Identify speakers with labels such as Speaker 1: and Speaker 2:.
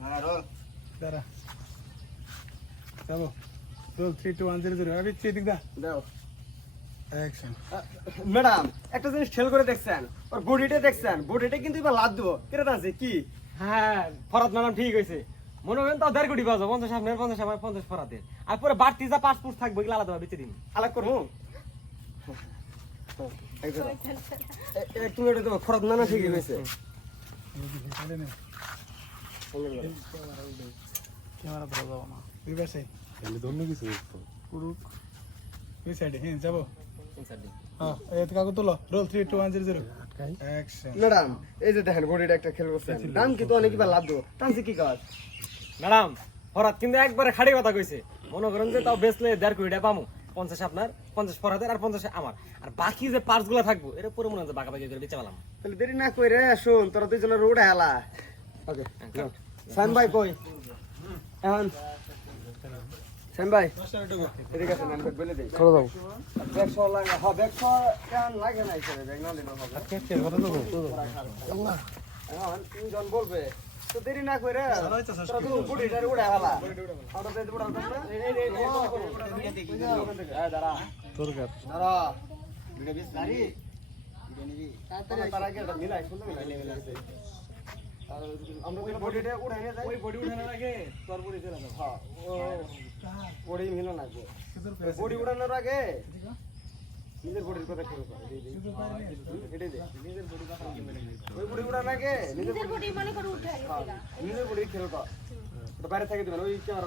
Speaker 1: হ্যাঁ রোল। দাঁড়া। চলো roll three two one zero zero আমি দিক দা।
Speaker 2: দাও। ম্যাডাম একটা জিনিস খেল করে দেখছেন। ওর বডিটা দেখছেন। বডিটা কিন্তু এবার লাদ দেবো। কেরাত আছে কি?
Speaker 3: হ্যাঁ ফরাত ম্যাডাম ঠিক হয়েছে। মনে হবেন তাও দেড় কোটি বাজো। পঞ্চাশ আপনার পঞ্চাশ আমার পঞ্চাশ ফরাতের আর পরে বাড়তি যা পাঁচ ফুট থাকবে এগুলো আলাদা বেঁচে দিন।
Speaker 2: আলাদা করব? তুমি ওটা তো ফরাত না ঠিক হয়েছে। হ্যাঁ।
Speaker 1: ক্যামেরা ধরা যাব না। দুই পাশে। পুরুক দুই সাইডে হ্যাঁ যাব। হ্যাঁ এই কাগজ তোলো। Roll three two one zero zero action
Speaker 2: madam এই যে দেখেন বডিটা একটা খেল করছেন দাম কিন্তু অনেক লাভ দেবো টানছে কি কাজ
Speaker 3: ম্যাডাম ফরাত কিন্তু একবারে খাড়ি কথা কইছে। মনে করেন যে তাও বেচলে দেড় কোটি টাকা পামু। পঞ্চাশ আপনার পঞ্চাশ ফরাতের আর পঞ্চাশ আমার। আর বাকি যে পার্টসগুলো থাকব এটা পুরো মনে হচ্ছে বাঁকা বাকি করে বেচে পেলাম।
Speaker 2: তাহলে দেরি না কই রে শোন তোরা দুজনের রোড হেলা। ওকে সান ভাই কই এখন সান ভাই এদিকে আসেন আমি বলে দেই
Speaker 1: করে দাও
Speaker 2: ব্যাগ সহ লাগে হ্যাঁ ব্যাগ সহ কেন লাগে না হিসেবে ব্যাগ না দিলেও হবে
Speaker 1: কথা দেবো
Speaker 2: এখন তিনজন বলবে তো দেরি না কই রে তোরা তো বুড়িটার উড়ে হেলা আমরা তো না এই এই এই দাঁড়া
Speaker 1: তোর কাপ
Speaker 2: দাঁড়া ভিডিও বিশ গাড়ি তার আগে মিলাই শুনতে মিলাই আর আমরা তো বডিটা উড়ে নিয়ে যাই।
Speaker 3: ওই বডি উঠানোর আগে তোর বডি চলে যাবে
Speaker 2: হ্যাঁ বডি মিলো না গো বডি উড়ানোর আগে নিজের বডির কথা খেয়াল কর এটাই দে নিজের বডি কথা ওই বডি উড়ানোর আগে নিজের
Speaker 4: নিজের বডি মনে করে উঠে
Speaker 2: নিজের বডি খেয়াল কর বাইরে থেকে দিবেন ওই